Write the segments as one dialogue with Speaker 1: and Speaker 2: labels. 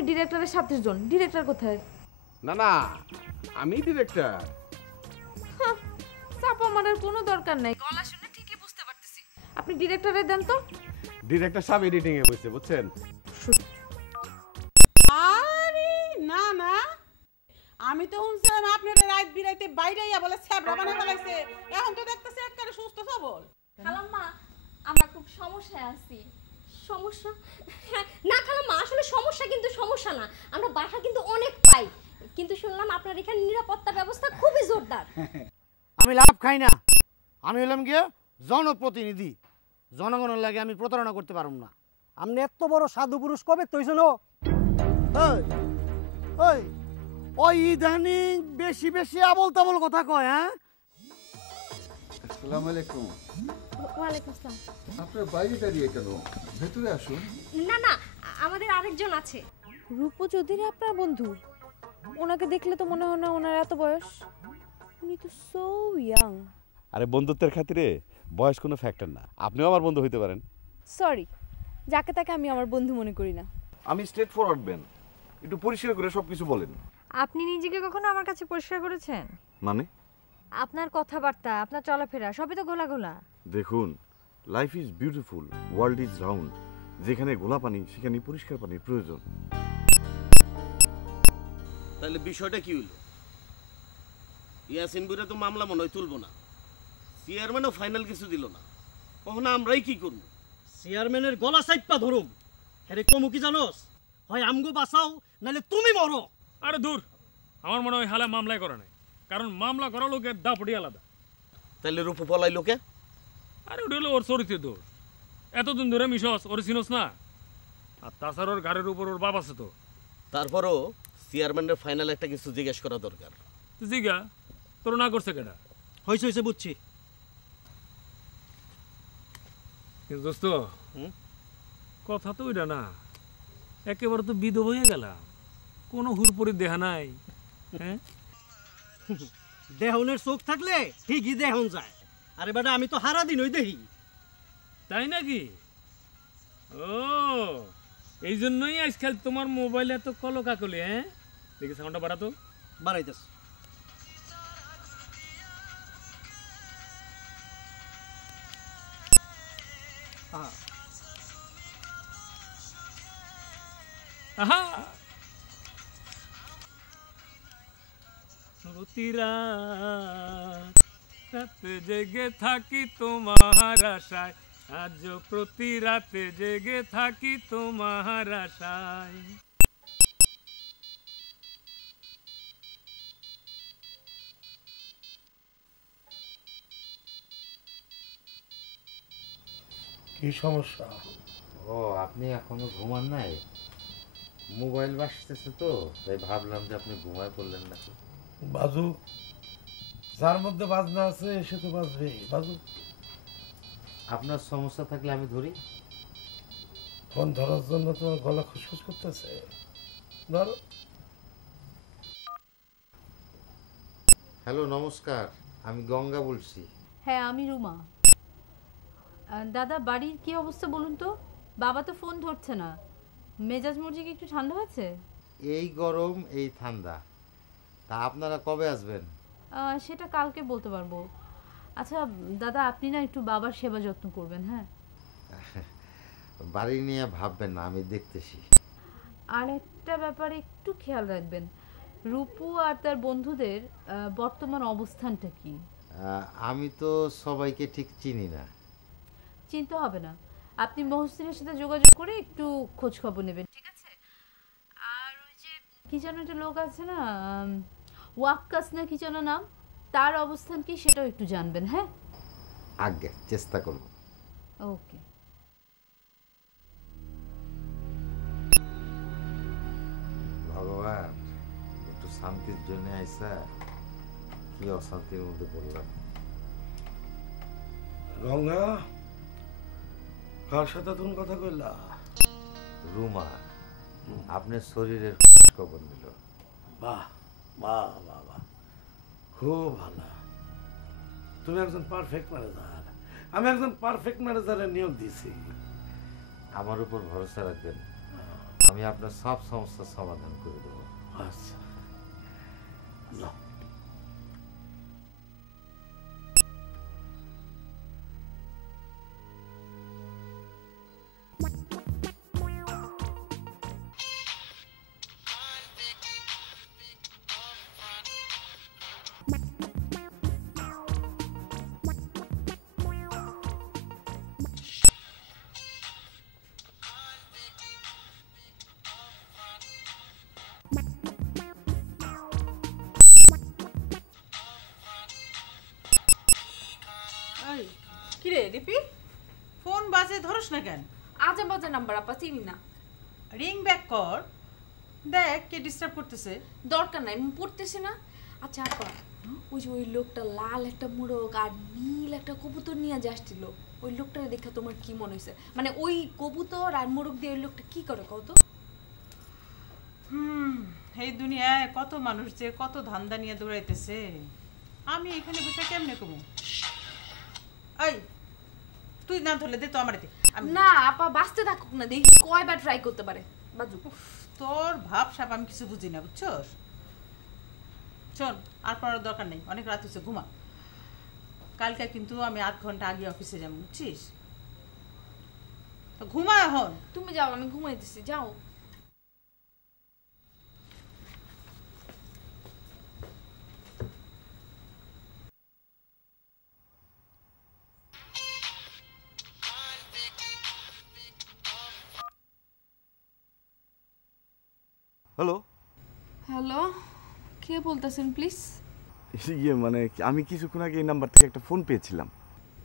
Speaker 1: আপনি ডিরেক্টরের সাথে জন ডিরেক্টর কোথায়?
Speaker 2: না না আমি ডিরেক্টর
Speaker 1: চাপা মারার কোনো দরকার নাই। গলা শুনে ঠিকই বুঝতে পারতেছি। আপনি ডিরেক্টরে দেন তো।
Speaker 2: ডিরেক্টর সাহেব এডিটিং এ বসে বুঝছেন?
Speaker 3: আরে না না। আমি তো শুনছিলাম আপনারা রাত বিরাইতে বাইরে ইয়া বলে ছ্যাবড়া বানা ফেলাইছে এখন তো দেখতেছে একেবারে সুস্থ সবল।
Speaker 4: খালাম্মা আমরা খুব সমস্যায় আছি। সমস্যা? হ্যাঁ, না খালাম্মা আসলে সমস্যা কিন্তু সমস্যা না। আমরা বাসা কিন্তু অনেক পাই। কিন্তু শুনলাম আপনার এখানে নিরাপত্তা ব্যবস্থা খুবই জোরদার।
Speaker 5: আমি লাভ খাই না। আমি হলাম গিয়ে জনপ্রতিনিধি। জনগণের লাগে আমি প্রতারণা করতে পারব না। আপনি এত বড় সাধু পুরুষ কবে তৈছিল? ওই ইদানিং বেশি বেশি আবল তাবল কথা কয় হ্যাঁ?
Speaker 6: আসসালামু আলাইকুম।
Speaker 4: ওয়ালাইকুম আসসালাম।
Speaker 6: আপনার বাইরে দাঁড়িয়ে কেন? ভেতরে আসুন।
Speaker 4: না না আমাদের আরেকজন আছে।
Speaker 1: রূপু চৌধুরী আপনার বন্ধু। ওনাকে দেখলে তো মনে হয় না ওনার এত বয়স। উনি তো সো ইয়াং
Speaker 2: আরে বন্ধুত্বের খাতিরে বয়স কোনো ফ্যাক্টর না। আপনিও আমার বন্ধু হইতে পারেন।
Speaker 1: সরি যাকে তাকে আমি আমার বন্ধু মনে করি না।
Speaker 2: আমি স্ট্রেট ফরওয়ার্ড বেন একটু পরিষ্কার করে সব কিছু বলেন।
Speaker 7: আপনি নিজেকে কখনো আমার কাছে পরিষ্কার করেছেন?
Speaker 2: মানে?
Speaker 7: আপনার কথাবার্তা আপনার চলাফেরা সবই তো গোলা গোলা
Speaker 2: দেখুন life is beautiful world is round যেখানে গোলা পানি সেখানে পরিষ্কার পানির প্রয়োজন।
Speaker 8: তাহলে বিষয়টা কি হইল ইয়াসিন বুড়ে তো মামলা মনে হয় তুলবো না। চেয়ারম্যানও ফাইনাল কিছু দিল না। কখনো আমরাই কি করব?
Speaker 9: চেয়ারম্যানের গলা সাইপা ধরুম। হেরে কমু কি জানোস? হয় আমগো বাঁচাও নাহলে তুমি মরো।
Speaker 10: আরে দূর আমার মনে হয় হালা মামলাই করে নাই। কারণ মামলা করা লোকের দাপড়ি আলাদা।
Speaker 8: তাহলে রূপু পলাই লোকে
Speaker 10: আরে ওটা হলো ওর চরিত্র দোষ। এতদিন ধরে মিশস ওর চিনস না। আর তাছাড়া ওর গাড়ির উপর ওর বাপ আছে তো।
Speaker 8: তারপরও চেয়ারম্যানের ফাইনাল একটা কিছু জিজ্ঞেস করা দরকার।
Speaker 10: জিগা তোর না করছে কেটা
Speaker 9: হয়েছে হয়েছে বুঝছি।
Speaker 10: কিন্তু দোস্ত কথা তো ওইটা না। একেবারে তো বিধব হয়ে গেলাম। কোনো হুরপরি দেহা নাই হ্যাঁ?
Speaker 9: দেহনের চোখ থাকলে ঠিকই দেহন যায়। আরে বেটা আমি তো হারা দিন ওই দেখি
Speaker 10: তাই নাকি? ও এই জন্যই আজকাল তোমার মোবাইলে এত কলো কাকলি হ্যাঁ? দেখি সাউন্ডটা বাড়াতো।
Speaker 9: বাড়াইতেছ।
Speaker 10: আহা। প্রতি রাত রাত জেগে থাকি তোমার আশায়। আজ প্রতি রাতে জেগে থাকি তোমার আশায়।
Speaker 5: কি সমস্যা?
Speaker 11: ও আপনি এখনও ঘুমান নাই? মোবাইল বাসতেছে তো তাই ভাবলাম যে আপনি ঘুমায় পড়লেন নাকি।
Speaker 5: বাজু যার মধ্যে বাজনা আছে সে তো বাজবেই বাজু।
Speaker 11: আপনার সমস্যা থাকলে আমি ধরি।
Speaker 5: ফোন ধরার জন্য তোমার গলা খুসখুস করতেছে। ধরো।
Speaker 11: হ্যালো নমস্কার। আমি গঙ্গা বলছি।
Speaker 1: হ্যাঁ আমি রুমা। দাদা বাড়ির কি অবস্থা বলুন তো? বাবা তো ফোন ধরছে না। মেজাজ মর্জি কি একটু ঠান্ডা হয়েছে?
Speaker 11: এই গরম এই ঠান্ডা। তা আপনারা কবে আসবেন?
Speaker 1: সেটা কালকে বলতে পারব। আচ্ছা দাদা আপনি না একটু বাবার সেবা যত্ন করবেন হ্যাঁ?
Speaker 11: বাড়ি নিয়ে ভাববেন না আমি দেখতেছি।
Speaker 1: আর একটা ব্যাপারে একটু খেয়াল রাখবেন। রূপু আর তার বন্ধুদের বর্তমান অবস্থানটা কি?
Speaker 11: আমি তো সবাইকে ঠিক চিনি না।
Speaker 1: চিনতে হবে না। আপনি মহসিনের সাথে যোগাযোগ করে একটু খোঁজ খবর নেবেন ঠিক আছে? আর ওই যে কি যেন একটা লোক আছে না ওয়াক্কাস না কি যেন নাম? তার অবস্থান কি সেটাও একটু জানবেন হ্যাঁ?
Speaker 11: আগে চেষ্টা করব।
Speaker 1: ওকে।
Speaker 11: ভগবান একটু শান্তির জন্য আইসা কি অশান্তির মধ্যে পড়লাম।
Speaker 5: গঙ্গা কার সাথে তুমি কথা কইলা?
Speaker 11: রুমা আপনার শরীরের খোঁজ খবর নিল।
Speaker 5: বাহ। বাহ বাহ বাহ। খুব ভালো। তুমি একজন পারফেক্ট ম্যানেজার আমি একজন পারফেক্ট ম্যানেজারের নিয়োগ দিছি।
Speaker 11: আমার উপর ভরসা রাখবেন। আমি আপনার সব সমস্যার সমাধান করে দেবো।
Speaker 5: আচ্ছা।
Speaker 3: কিরে রিপি ফোন বাজে ধরস না কেন?
Speaker 12: আজে বাজে নাম্বার আপা চিনি না।
Speaker 3: রিং ব্যাক কর। দেখ কে ডিস্টার্ব করতেছে।
Speaker 12: দরকার নাই পড়তেছি না। আচ্ছা আপা ওই যে ওই লোকটা লাল একটা মোড়ক আর নীল একটা কবুতর নিয়ে যে আসছিল। ওই লোকটারে দেখে তোমার কি মনে হয়েছে মানে ওই কবুতর আর মোড়ক দিয়ে ওই লোকটা কি করে কত
Speaker 3: হুম এই দুনিয়ায় কত মানুষ যে কত ধান্দা নিয়ে দৌড়াইতেছে। আমি এখানে বসে কেমনে কমু? এই তুই না ধরলে দে তো আমার দে
Speaker 12: না আপা বাঁচতে থাকুক না দেখি কয়বার ট্রাই করতে পারে। বাজু
Speaker 3: তোর ভাব সাপ আমি কিছু বুঝি না বুঝছস? শোন আর পড়ার দরকার নেই অনেক রাত হচ্ছে ঘুমা। কালকে কিন্তু আমি আধ ঘণ্টা আগে অফিসে যাব বুঝছিস? তো ঘুমা এখন।
Speaker 12: তুমি যাও আমি ঘুমাইতেছি যাও।
Speaker 2: হ্যালো
Speaker 12: হ্যালো কে বলতেছেন প্লিজ
Speaker 2: ইয়ে মানে আমি কিছুক্ষণ আগে এই নাম্বার থেকে একটা ফোন পেয়েছিলাম।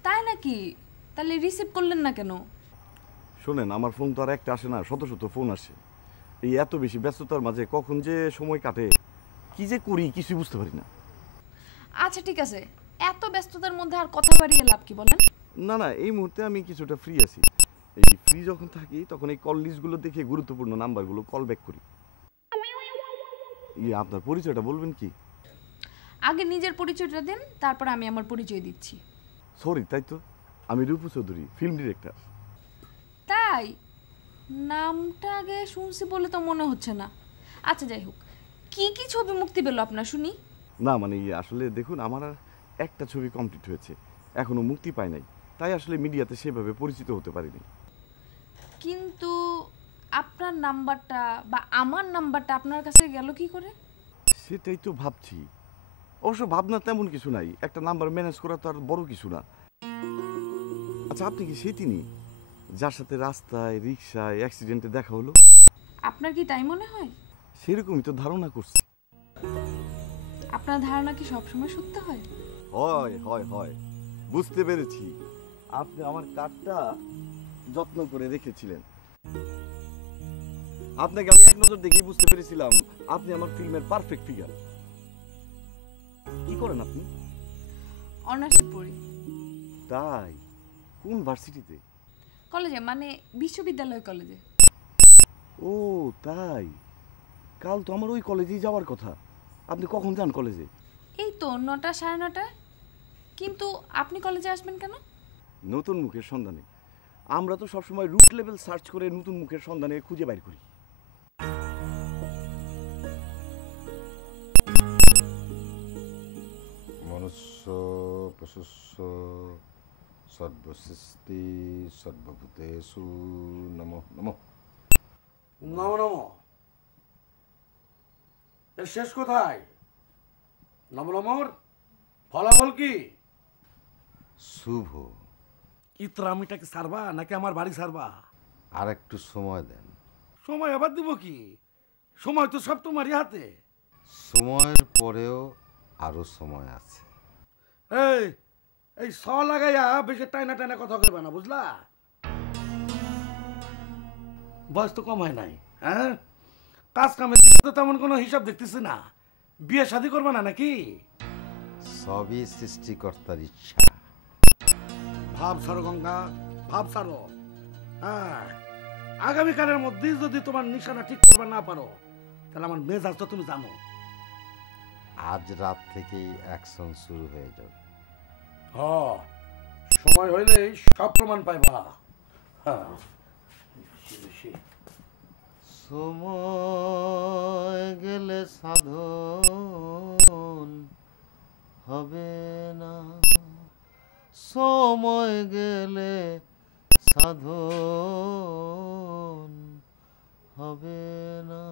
Speaker 12: তাই নাকি? তাহলে রিসিভ করলেন না কেন?
Speaker 2: শোনেন আমার ফোন তো আর একটা আসে না শত শত ফোন আসে। এই এত বেশি ব্যস্ততার মাঝে কখন যে সময় কাটে কি যে করি কিছুই বুঝতে পারি না।
Speaker 12: আচ্ছা ঠিক আছে। এত ব্যস্ততার মধ্যে আর কথা বাড়িয়ে লাভ কি বলেন?
Speaker 2: না না এই মুহূর্তে আমি কিছুটা ফ্রি আছি। এই ফ্রি যখন থাকি তখন এই কল লিস্টগুলো দেখে গুরুত্বপূর্ণ নাম্বারগুলো কল ব্যাক করি। আপনার পরিচয়টা বলবেন কি?
Speaker 12: আগে নিজের পরিচয়টা দেন তারপর আমি আমার পরিচয় দিচ্ছি।
Speaker 2: সরি তাই তো? আমি রূপু চৌধুরী ফিল্ম ডিরেক্টর
Speaker 12: তাই? নামটা আগে শুনছি বলে তো মনে হচ্ছে না। আচ্ছা যাই হোক। কি কি ছবি মুক্তি পেল আপনার শুনি?
Speaker 2: না মানে ইয়ে আসলে দেখুন আমার আর একটা ছবি কমপ্লিট হয়েছে। এখনও মুক্তি পায় নাই। তাই আসলে মিডিয়াতে সেভাবে পরিচিত হতে পারিনি।
Speaker 12: কিন্তু আপনার নাম্বারটা বা আমার নাম্বারটা আপনার কাছে গেল কি করে?
Speaker 2: সেটাই তো ভাবছি। অবশ্য ভাবনা তেমন কিছু নাই। একটা নাম্বার ম্যানেজ করা তো আর বড় কিছু না। আচ্ছা আপনি কি সেই তিনি? যার সাথে রাস্তায় রিক্সায় অ্যাক্সিডেন্টে দেখা হলো?
Speaker 12: আপনার কি তাই মনে হয়?
Speaker 2: সেরকমই তো ধারণা করছি।
Speaker 12: আপনার ধারণা কি সবসময় সত্য হয়?
Speaker 2: হয় হয় হয়। বুঝতে পেরেছি। আপনি আমার কার্ডটা যত্ন করে রেখেছিলেন। আপনাকে আমি এক নজর দেখেই বুঝতে পেরেছিলাম আপনি আমার ফিল্মের পারফেক্ট ফিগার কি করেন আপনি?
Speaker 12: অনার্স পড়ি।
Speaker 2: তাই? কোন ভার্সিটিতে?
Speaker 12: কলেজে মানে বিশ্ববিদ্যালয় কলেজে।
Speaker 2: ও তাই? কাল তো আমার ওই কলেজেই যাওয়ার কথা। আপনি কখন যান কলেজে?
Speaker 12: এই তো নটা সাড়ে নটায় কিন্তু আপনি কলেজে আসবেন কেন?
Speaker 2: নতুন মুখের সন্ধানে। আমরা তো সবসময় রুট লেভেল সার্চ করে নতুন মুখের সন্ধানে খুঁজে বাইর করি।
Speaker 11: মনুষ্য পশুস্য সর্বসৃষ্টি সর্বভূতেষু নম নম।
Speaker 5: নম নম। এর শেষ কোথায়? নম নমর ফলাফল কি?
Speaker 11: শুভ।
Speaker 5: কি সারবা নাকি আমার বাড়ি সারবা?
Speaker 11: আর একটু সময় দেন।
Speaker 5: সময় আবার দিব কি? সময় তো সব তোমারই হাতে।
Speaker 11: সময়ের পরেও আরও সময় আছে।
Speaker 5: এই এই স লাগাইয়া বেশি টাইনা টাইনা কথা কইবা না বুঝলা? বয়স তো কম হয় নাই হ্যাঁ? কাজ কামের দিকে তো তেমন কোনো হিসাব দেখতেছি না। বিয়ে শাদি করবে না নাকি?
Speaker 11: সবই সৃষ্টিকর্তার ইচ্ছা।
Speaker 5: ভাব সারো গঙ্গা ভাব সারো। হ্যাঁ আগামীকালের মধ্যেই যদি তোমার নিশানা ঠিক করবে না পারো তাহলে আমার মেজাজ তো তুমি জানো।
Speaker 11: আজ রাত থেকেই অ্যাকশন শুরু হয়ে যাবে।
Speaker 5: সময় হইলেই সব প্রমাণ পাইবা।
Speaker 11: সময় গেলে সাধন হবে না। সময় গেলে সাধন হবে না।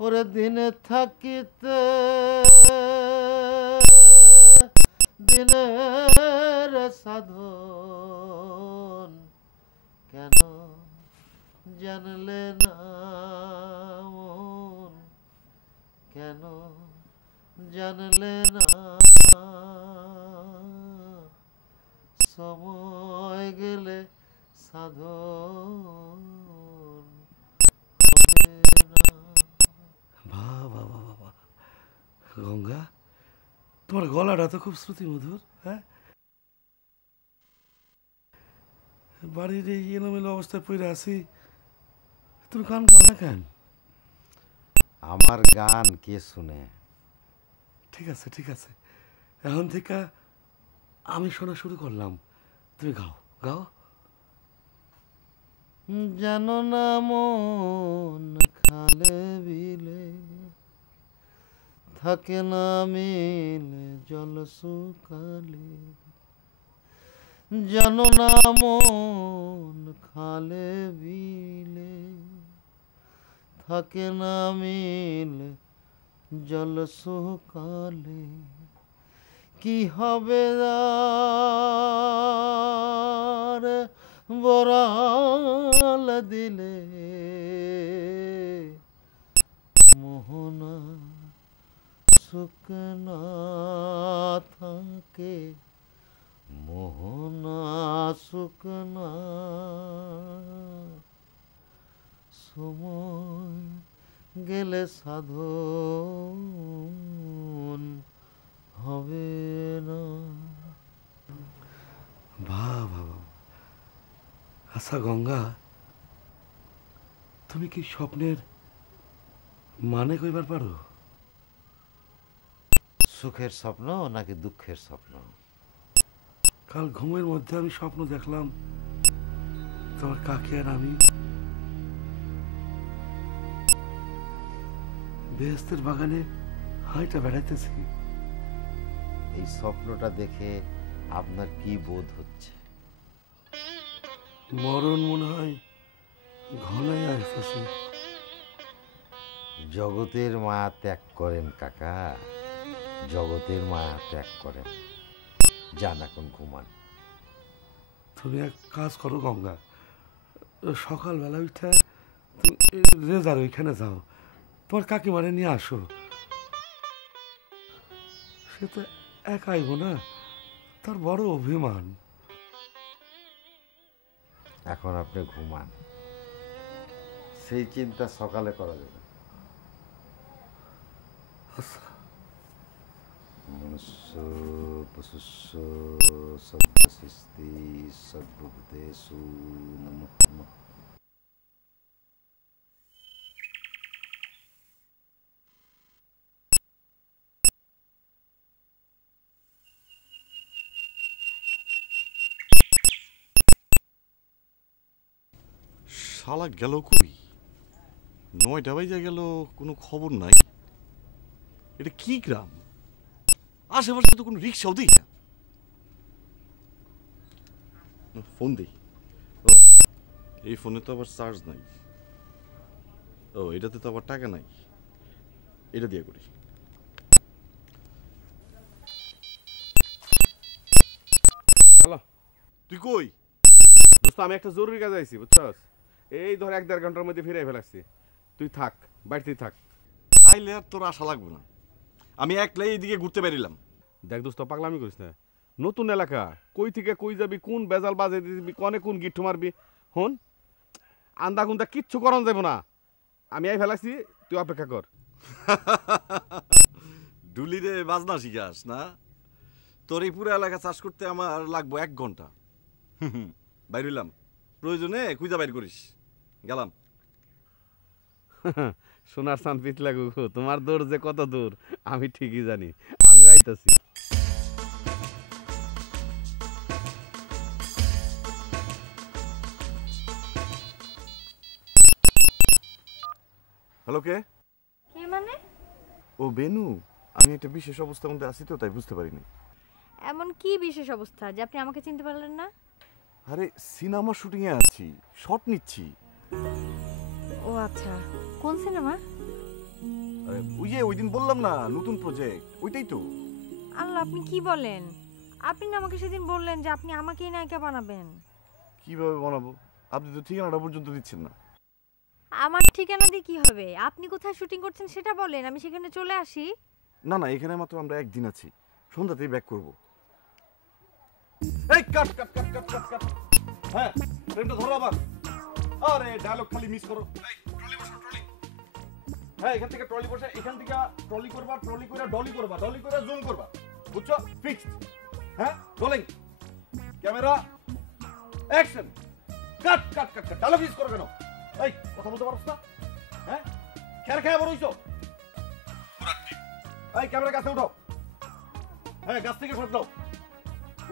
Speaker 11: ওরে দিনে থাকিতে দিনের সাধন কেন জানলে না কেন জানলে না সময় গেলে সাধন না?
Speaker 2: বাহ বাহ। গঙ্গা? তোমার গলাটা তো খুব শ্রুতি মধুর হ্যাঁ? বাড়ির এই এলোমেলো অবস্থায় পড়ে আছি তুমি গান গাও না কেন?
Speaker 11: আমার গান কে শুনে?
Speaker 2: ঠিক আছে ঠিক আছে। এখন থেকে আমি শোনা শুরু করলাম তুমি গাও গাও।
Speaker 11: জানো না মন খালে বিলে। থাকে না মিলে জল শুকালে জানো না মন খালে বিলে। থাকে না মিলে জল শুকালে কি হবে বরাল দিলে? মোহনা শুকনা সময় গেলে সাধন হবে না।
Speaker 2: বাহ বাবা আচ্ছা গঙ্গা তুমি কি স্বপ্নের মানে কইবার পারো?
Speaker 11: সুখের স্বপ্ন নাকি দুঃখের স্বপ্ন?
Speaker 2: কাল ঘুমের মধ্যে আমি স্বপ্ন দেখলাম তোমার কাকি আর আমি বেহেস্তের বাগানে হাইটা বেড়াইতেছি।
Speaker 11: এই স্বপ্নটা দেখে আপনার কি বোধ হচ্ছে?
Speaker 2: মরণ মনে হয় ঘনাই আসতেছে।
Speaker 11: জগতের মায়া ত্যাগ করেন কাকা। জগতের মায়া ত্যাগ করেন। যান এখন ঘুমান।
Speaker 2: তুমি এক কাজ করো গঙ্গা। সকালবেলা উঠে তুমি রেজার ওইখানে যাও। তোমার কাকিমারে নিয়ে আসো। সে তো একা আইব না তার বড় অভিমান।
Speaker 11: এখন আপনি ঘুমান। সেই চিন্তা সকালে করা যাবে।
Speaker 2: আচ্ছা।
Speaker 11: নমঃ।
Speaker 2: শালা গেল কই নয়টা বাজে গেল কোনো খবর নাই এটা কি গ্রাম আশেপাশে তো কোনো রিক্সাও দিই না। ফোন দিই। ও এই ফোনে তো আবার চার্জ নাই। ও এটাতে তো আবার টাকা নাই। এটা দিয়ে করি।
Speaker 13: হ্যালো।
Speaker 2: তুই কই?
Speaker 13: দোস্ত আমি একটা জরুরি কাজে আইছি বুঝছস? এই ধর এক দেড় ঘণ্টার মধ্যে ফিরে ফেলাচ্ছি তুই থাক বাড়িতেই থাক।
Speaker 2: তাইলে আর তোর আশা লাগবে না। আমি একলাই এইদিকে ঘুরতে বেরিলাম।
Speaker 13: দেখ দোস্ত পাগলামি করিস না। নতুন এলাকা কই থেকে কই যাবি কোন বেজাল বাজে দিবি কনে কোন গিট্টু মারবি হন? আন্দা কুন্দা কিচ্ছু করন যাব না। আমি আই ফেলাচ্ছি তুই অপেক্ষা কর।
Speaker 2: ডুলিরে বাজনা শিখাস না? তোর এই পুরো এলাকা চাষ করতে আমার লাগবো এক ঘণ্টা। বাইর হইলাম। প্রয়োজনে খুঁজা বাইর করিস। গেলাম।
Speaker 13: সোনার চান পিত লাগু তোমার দূর যে কত দূর আমি ঠিকই জানি আমি আইতাছি।
Speaker 2: হ্যালো কে?
Speaker 7: কে মানে?
Speaker 2: ও বেনু আমি একটা বিশেষ অবস্থার মধ্যে আছি তো তাই বুঝতে পারিনি।
Speaker 7: এমন কি বিশেষ অবস্থা যে আপনি আমাকে চিনতে পারলেন না?
Speaker 2: আরে সিনেমা শুটিং এ আছি শট নিচ্ছি।
Speaker 7: ও আচ্ছা। কোন সিনেমা?
Speaker 2: আরে ওই যে ওই দিন বললাম না নতুন প্রজেক্ট ওইটাই তো।
Speaker 7: আল্লাহ আপনি কি বলেন? আপনি না আমাকে সেদিন বললেন যে আপনি আমাকেই নায়িকা বানাবেন।
Speaker 2: কীভাবে বানাবো? আপনি তো ঠিকানাটা পর্যন্ত দিচ্ছেন না।
Speaker 7: আমার ঠিকানা দিয়ে কি হবে? আপনি কোথায় শুটিং করছেন সেটা বলেন আমি সেখানে চলে আসি।
Speaker 2: না না এখানে মাত্র আমরা একদিন আছি। সন্ধ্যাতেই ব্যাক করব। এই কাট কাট কাট কাট কাট হ্যাঁ ট্রেনটা ধরো আবার। আরে ডায়লগ খালি মিস করো। এই হ্যাঁ এখান থেকে ট্রলি বসে এখান থেকে ট্রলি করবা ট্রলি করে ডলি করবা ডলি করে জুম করবা। বুঝছ? ফিক্সড হ্যাঁ? Rolling camera action cut cut cut cut dialogue miss করো কেন? এই কথা বলতে পারছ না? হ্যাঁ? খেয়ার খেয়া বড় হইছো এই ক্যামেরা কাছে উঠো হ্যাঁ গাছ থেকে শট দাও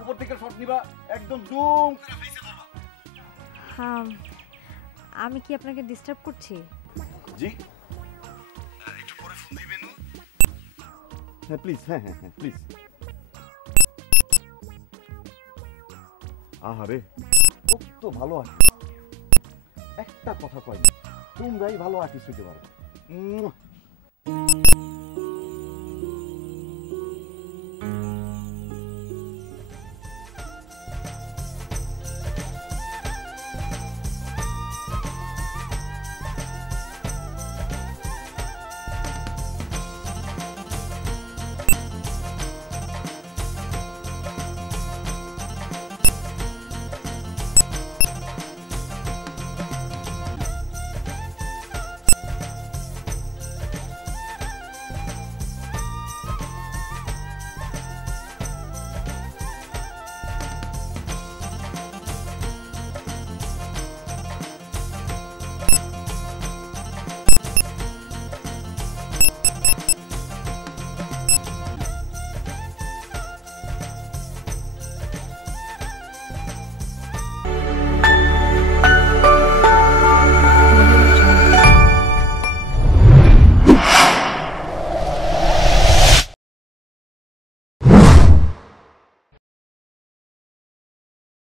Speaker 2: উপর থেকে শট নিবা একদম জুম
Speaker 7: হ্যাঁ আমি কি আপনাকে ডিস্টার্ব করছি?
Speaker 2: জি। হ্যাঁ প্লিজ হ্যাঁ হ্যাঁ হ্যাঁ প্লিজ আহারে, ও তো ভালো আছে একটা কথা কয়নি তোমরাই ভালো আর্টিস্ট হইতে পারো